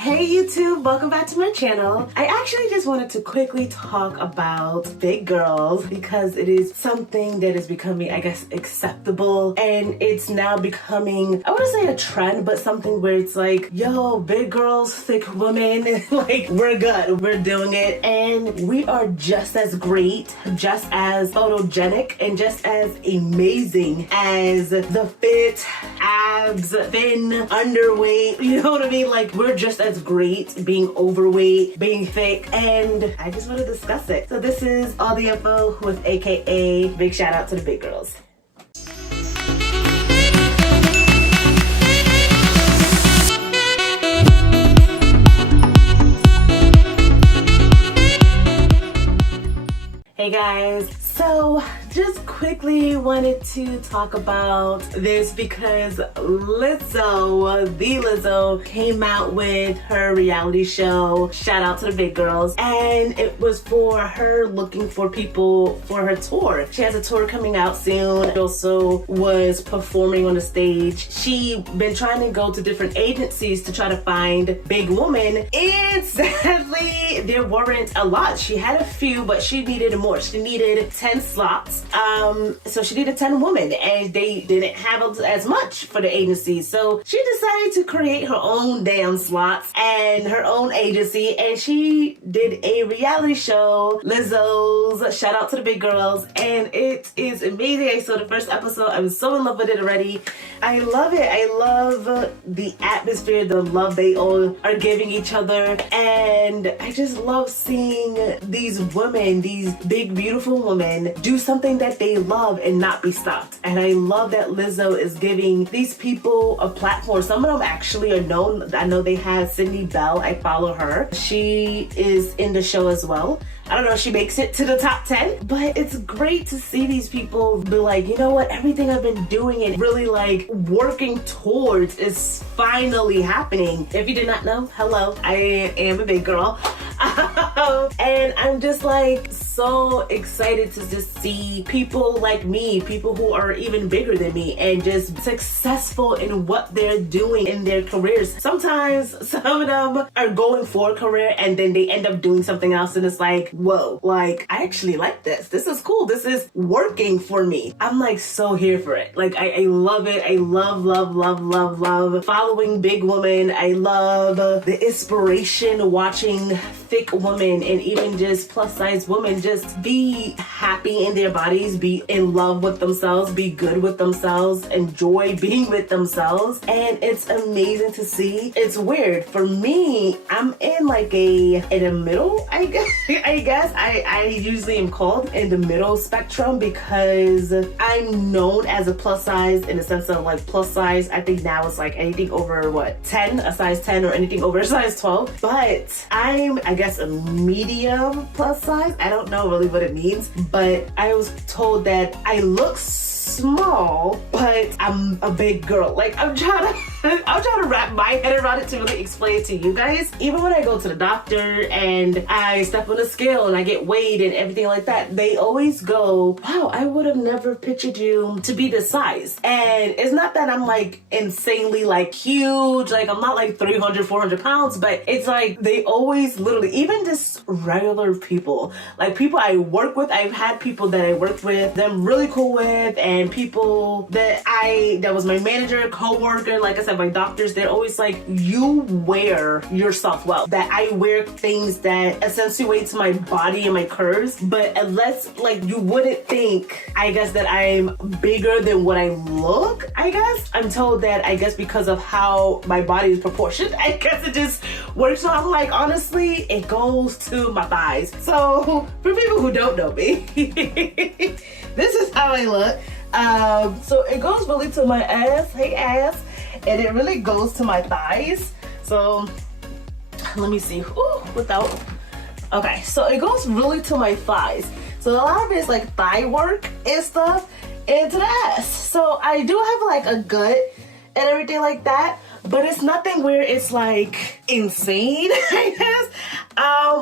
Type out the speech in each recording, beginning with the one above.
Hey YouTube, welcome back to my channel. I actually just wanted to quickly talk about big girls because it is something that is becoming, I guess, acceptable, and it's now becoming, I wouldn't say a trend, but something where it's like, yo, big girls, thick women, like, we're good, we're doing it, and we are just as great, just as photogenic, and just as amazing as the fit, abs, thin, underweight, you know what I mean? Like, we're just as great being overweight, being thick, and I just want to discuss it. So this is All the Info with AKA. Big shout out to the big girls. Hey guys, so just quickly wanted to talk about this because Lizzo, the Lizzo, came out with her reality show, shout out to the big girls, and it was for her looking for people for her tour. She has a tour coming out soon. She also was performing on the stage. She been trying to go to different agencies to try to find big women, and sadly there weren't a lot. She had a few, but she needed more. She needed 10 slots. So she needed 10 women, and they didn't have as much for the agency. So she decided to create her own damn slots and her own agency, and she did a reality show, Lizzo's, shout out to the big girls, and it is amazing. I saw the first episode. I was so in love with it already. I love it. I love the atmosphere, the love they all are giving each other, and I just love seeing these women, these big, beautiful women, do something that they love and not be stopped. And I love that Lizzo is giving these people a platform. Some of them actually are known. I know they have Cindy Bell. I follow her. She is in the show as well. I don't know if she makes it to the top 10, but it's great to see these people be like, you know what, everything I've been doing and really like working towards is finally happening. If you did not know, hello, I am a big girl. And I'm just like so excited to just see people like me, people who are even bigger than me, and just successful in what they're doing in their careers. Sometimes some of them are going for a career and then they end up doing something else, and it's like, whoa, like, I actually like this. This is cool. This is working for me. I'm like so here for it. Like, I love it. I love following big women. I love the inspiration watching thick women and even just plus size women just be happy in their bodies, be in love with themselves, be good with themselves, enjoy being with themselves. And it's amazing to see. It's weird. For me, I'm in like in the middle, I guess. I usually am called in the middle spectrum because I'm known as a plus size in the sense of like plus size. I think now it's like anything over what, 10, a size 10, or anything over a size 12. But I'm, I guess, a medium plus size. I don't know really what it means, but I was told that I look small, but I'm a big girl. Like, I'm trying to wrap my head around it to really explain it to you guys. Even when I go to the doctor and I step on a scale and I get weighed and everything like that, they always go, wow, I would have never pictured you to be this size. And it's not that I'm like insanely like huge, like I'm not like 300, 400 pounds, but it's like they always literally, even just regular people, like people I work with, I've had people that I worked with, that I'm really cool with, and people that was my manager, co-worker, like I said, my doctors, they're always like, you wear yourself well. That I wear things that accentuates my body and my curves, but unless, like, you wouldn't think, I guess, that I'm bigger than what I look, I guess. I'm told that, I guess, because of how my body is proportioned, I guess it just works. So I'm like, honestly, it goes to my thighs. So for people who don't know me, this is how I look. So it goes really to my ass, hey ass, and it really goes to my thighs. So let me see. Ooh, without. Okay, so it goes really to my thighs. So a lot of it is like thigh work and stuff, and to the ass. So I do have like a gut and everything like that, but it's nothing where it's like insane, I guess.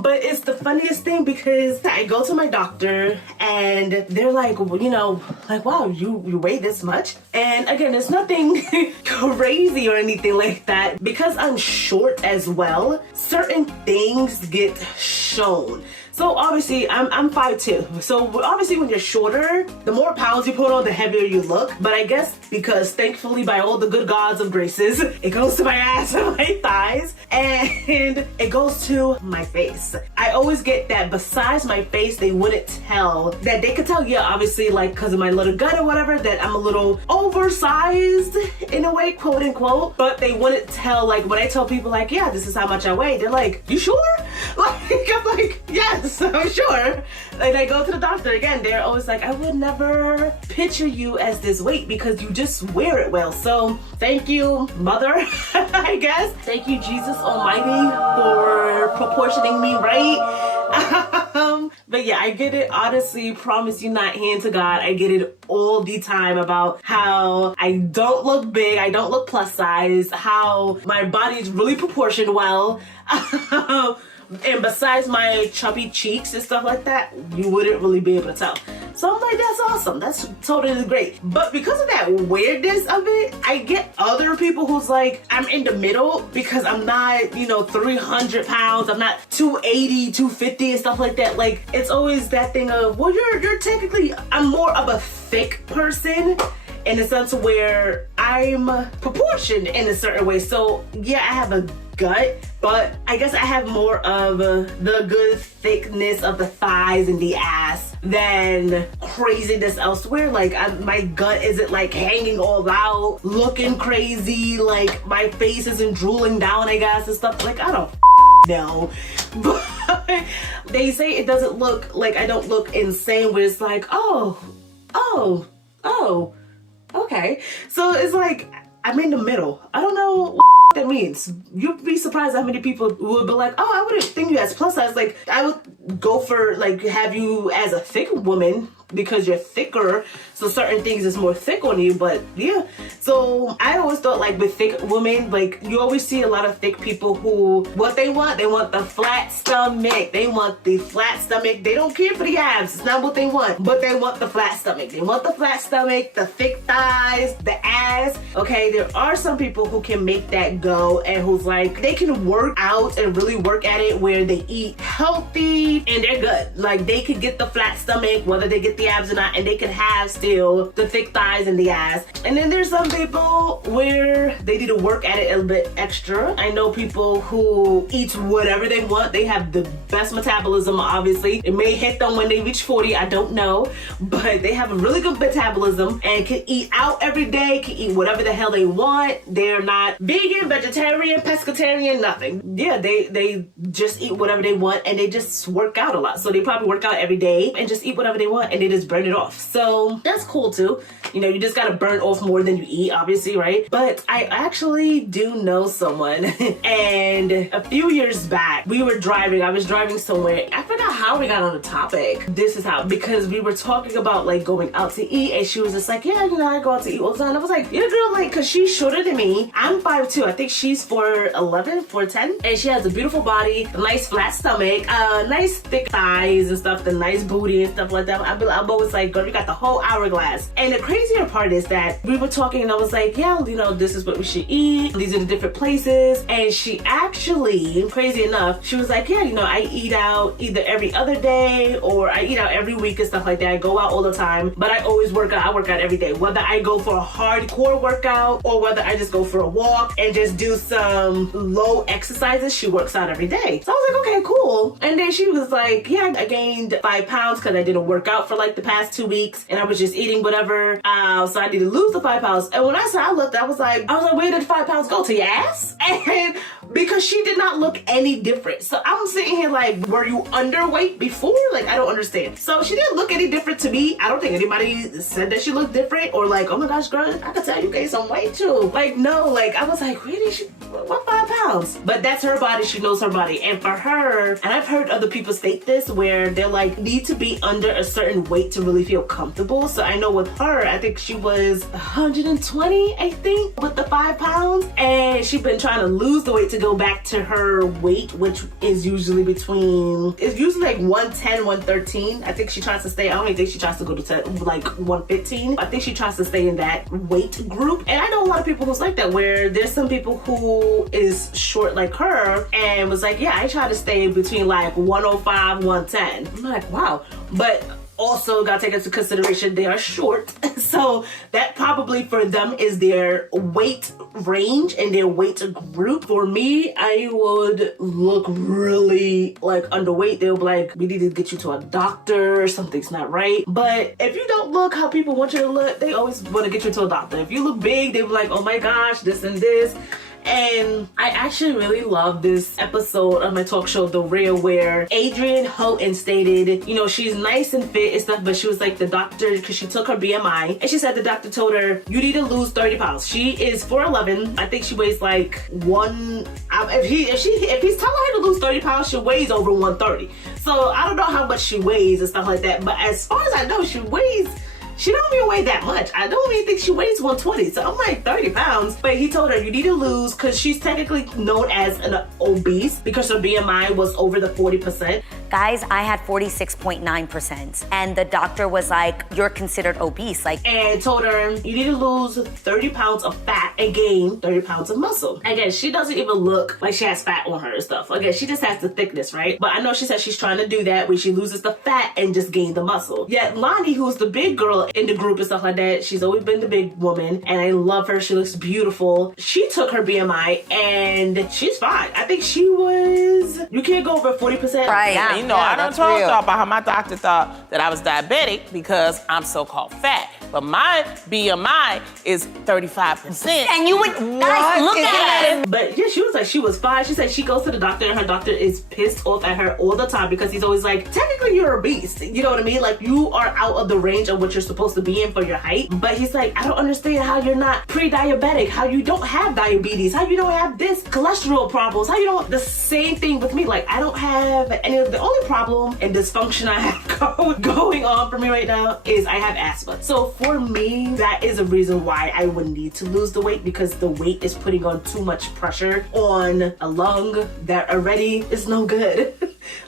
But it's the funniest thing because I go to my doctor and they're like, well, you know, like, wow, you weigh this much? And again, it's nothing crazy or anything like that. Because I'm short as well, certain things get shown. So obviously I'm 5'2". So obviously when you're shorter, the more pounds you put on, the heavier you look. But I guess because thankfully by all the good gods of graces, it goes to my ass and my thighs and it goes to my face. I always get that besides my face, they wouldn't tell that they could tell, yeah, obviously like because of my little gut or whatever, that I'm a little oversized in a way, quote unquote. But they wouldn't tell, like when I tell people like, yeah, this is how much I weigh, they're like, you sure? Like, I'm like, yes, I'm sure. Like I go to the doctor again, they're always like, I would never picture you as this weight because you just wear it well. So thank you, mother, I guess. Thank you, Jesus Almighty, for proportioning me right. But yeah, I get it. Honestly, promise you not, hand to God, I get it all the time about how I don't look big, I don't look plus size, how my body is really proportioned well. And besides my chubby cheeks and stuff like that, you wouldn't really be able to tell. So I'm like, that's awesome. That's totally great. But because of that weirdness of it, I get other people who's like, I'm in the middle because I'm not, you know, 300 pounds. I'm not 280, 250 and stuff like that. Like, it's always that thing of, well, you're technically, I'm more of a thick person in the sense where I'm proportioned in a certain way. So yeah, I have a gut, but I guess I have more of the good thickness of the thighs and the ass than craziness elsewhere. Like my gut isn't like hanging all out, looking crazy, like my face isn't drooling down, I guess, and stuff. Like, I don't know. But they say it doesn't look like I don't look insane, where it's like, oh, okay. So it's like, I'm in the middle. I don't know what that means. You'd be surprised how many people would be like, oh, I wouldn't think you as plus size. Like, I would go for, like, have you as a thick woman because you're thicker, so certain things is more thick on you. But yeah, so I always thought like with thick women, like you always see a lot of thick people who, what they want the flat stomach. They want the flat stomach. They don't care for the abs. It's not what they want, but they want the flat stomach. They want the flat stomach, the thick thighs, the ass. Okay, there are some people who can make that go and who's like, they can work out and really work at it where they eat healthy and they're good. Like they could get the flat stomach, whether they get the abs or not, and they could have still the thick thighs and the ass. And then there's some people where they need to work at it a bit extra. I know people who eat whatever they want. They have the best metabolism, obviously. It may hit them when they reach 40, I don't know, but they have a really good metabolism and can eat out every day, can eat whatever the hell they want. They're not vegan, vegetarian, pescatarian, nothing. Yeah, they just eat whatever they want and they just work out a lot. So they probably work out every day and just eat whatever they want and they just burn it off. So that's cool too. You know, you just gotta burn off more than you eat, obviously, right? But I actually do know someone and a few years back, we were driving, I was driving somewhere. I forgot how we got on the topic. This is how, because we were talking about like going out to eat and she was just like, yeah, you know, I go out to eat all the time. I was like, yeah, girl, like, cause she's shorter than me. I'm 5'2". I think she's 4'11", 4'10", and she has a beautiful body, a nice flat stomach, nice thick thighs and stuff, the nice booty and stuff like that. I'm always like, girl, you got the whole hourglass. And the crazier part is that we were talking and I was like, yeah, you know, this is what we should eat. These are the different places. And she actually, crazy enough, she was like, yeah, you know, I eat out either every other day or I eat out every week and stuff like that. I go out all the time, but I always work out. I work out every day, whether I go for a hardcore workout or whether I just go for a walk and just do some low exercises. She works out every day. So I was like, okay, cool. And then she was like, yeah, I gained 5 pounds because I didn't work out for like the past 2 weeks and I was just eating whatever. So I need to lose the 5 pounds. And when I said I looked, I was like, where did 5 pounds go? To your ass? And because she did not look any different. So I'm sitting here like, were you underweight before? Like, I don't understand. So she didn't look any different to me. I don't think anybody said that she looked different or like, oh my gosh, girl, I could tell you gained some weight too. Like, no, like I was like, where did she, what 5 pounds? But that's her body, she knows her body. And for her, and I've heard other people state this where they're like, need to be under a certain weight to really feel comfortable. So I know with her, I think she was 120, I think, with the 5 pounds. And she's been trying to lose the weight to go back to her weight, which is usually like 110, 113. I think she tries to stay, I don't even think she tries to go to like 115. I think she tries to stay in that weight group. And I know a lot of people who's like that, where there's some people who is short like her and was like, yeah, I try to stay between like 105, 110. I'm like, wow. But also gotta take into consideration they are short, so that probably for them is their weight range and their weight group. For me, I would look really like underweight. They'll be like, we need to get you to a doctor, something's not right. But if you don't look how people want you to look, they always want to get you to a doctor. If you look big, they'll be like, oh my gosh, this and this. And I actually really love this episode of my talk show, The Real, where 𝐦𝐨𝐬𝐤𝐞 stated, you know, she's nice and fit and stuff, but she was like the doctor, because she took her BMI, and she said the doctor told her, you need to lose 30 pounds. She is 4'11". I think she weighs like if he's telling her to lose 30 pounds, she weighs over 130. So I don't know how much she weighs and stuff like that, but as far as I know, she don't even weigh that much. I don't even think she weighs 120. So I'm like 30 pounds. But he told her, you need to lose, because she's technically known as an obese because her BMI was over the 40%. Guys, I had 46.9%. And the doctor was like, you're considered obese. And told her, you need to lose 30 pounds of fat and gain 30 pounds of muscle. Again, she doesn't even look like she has fat on her and stuff. Again, she just has the thickness, right? But I know she said she's trying to do that where she loses the fat and just gain the muscle. Yet Lonnie, who's the big girl in the group and stuff like that, she's always been the big woman, and I love her. She looks beautiful. She took her BMI and she's fine. I think she was, you can't go over 40%. Right. Yeah. You know, I done told y'all about how my doctor thought that I was diabetic because I'm so-called fat. But my BMI is 35%. And you would, guys, look at it. But yeah, she was like, she was fine. She said she goes to the doctor and her doctor is pissed off at her all the time because he's always like, technically you're obese. You know what I mean? Like, you are out of the range of what you're supposed to be in for your height. But he's like, I don't understand how you're not pre-diabetic, how you don't have diabetes, how you don't have this cholesterol problems, how you don't, the same thing with me. Like, I don't have any of the only problem and dysfunction I have going on for me right now is I have asthma. So for me, that is a reason why I would need to lose the weight, because the weight is putting on too much pressure on a lung that already is no good.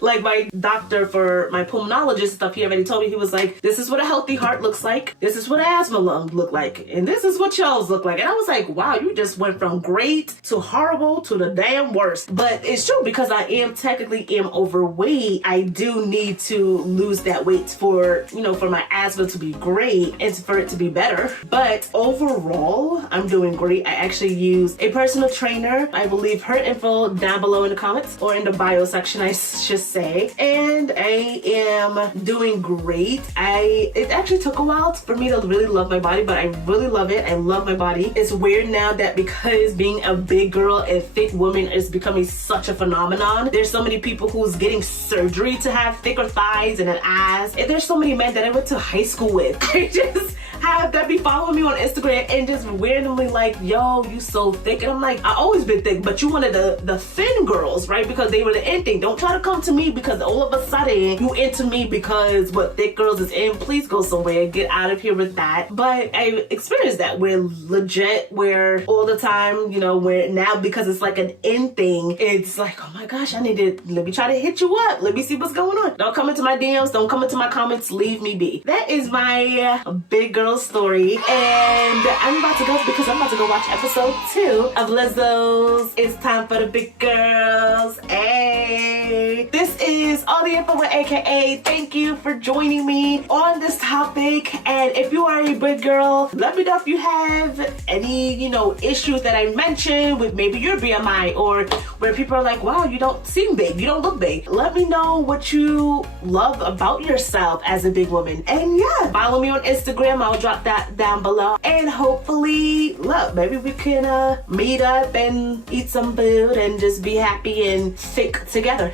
Like my doctor for my pulmonologist stuff, he already told me, he was like, this is what a healthy heart looks like, this is what an asthma lung look like, and this is what y'all's look like. And I was like, wow, you just went from great to horrible to the damn worst. But it's true, because I am technically overweight. I do need to lose that weight for, you know, for my asthma to be great and for it to be better. But overall, I'm doing great. I actually use a personal trainer. I will leave her info down below in the comments or in the bio section, I should say. And I am doing great. It actually took a while for me to really love my body, but I really love it. I love my body. It's weird now that because being a big girl and thick woman is becoming such a phenomenon, there's so many people who's getting surgery to have thicker thighs and an ass. And there's so many men that I went to high school with. I just have that be following me on Instagram and just randomly like, yo, you so thick. And I'm like, I always been thick, but you one of the thin girls, right? Because they were the in thing. Don't try to come to me because all of a sudden you into me because what thick girls is in. Please go somewhere, get out of here with that. But I experienced that where legit, where all the time, you know, where now because it's like an in thing, it's like, oh my gosh, let me try to hit you up. Let me see what's going on. Don't come into my DMs, don't come into my comments, leave me be. That is my big girl story. And I'm about to go because I'm about to go watch episode 2 of Lizzo's It's Time for the Big Girls. Hey, this is All the Info with AKA. Thank you for joining me on this topic. And if you are a big girl, let me know if you have any, you know, issues that I mentioned with maybe your BMI, or where people are like, wow, you don't seem big, you don't look big. Let me know what you love about yourself as a big woman. And yeah, follow me on Instagram. I'll drop that down below. And hopefully, look, maybe we can meet up and eat some food and just be happy and thick together.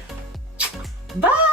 Bye!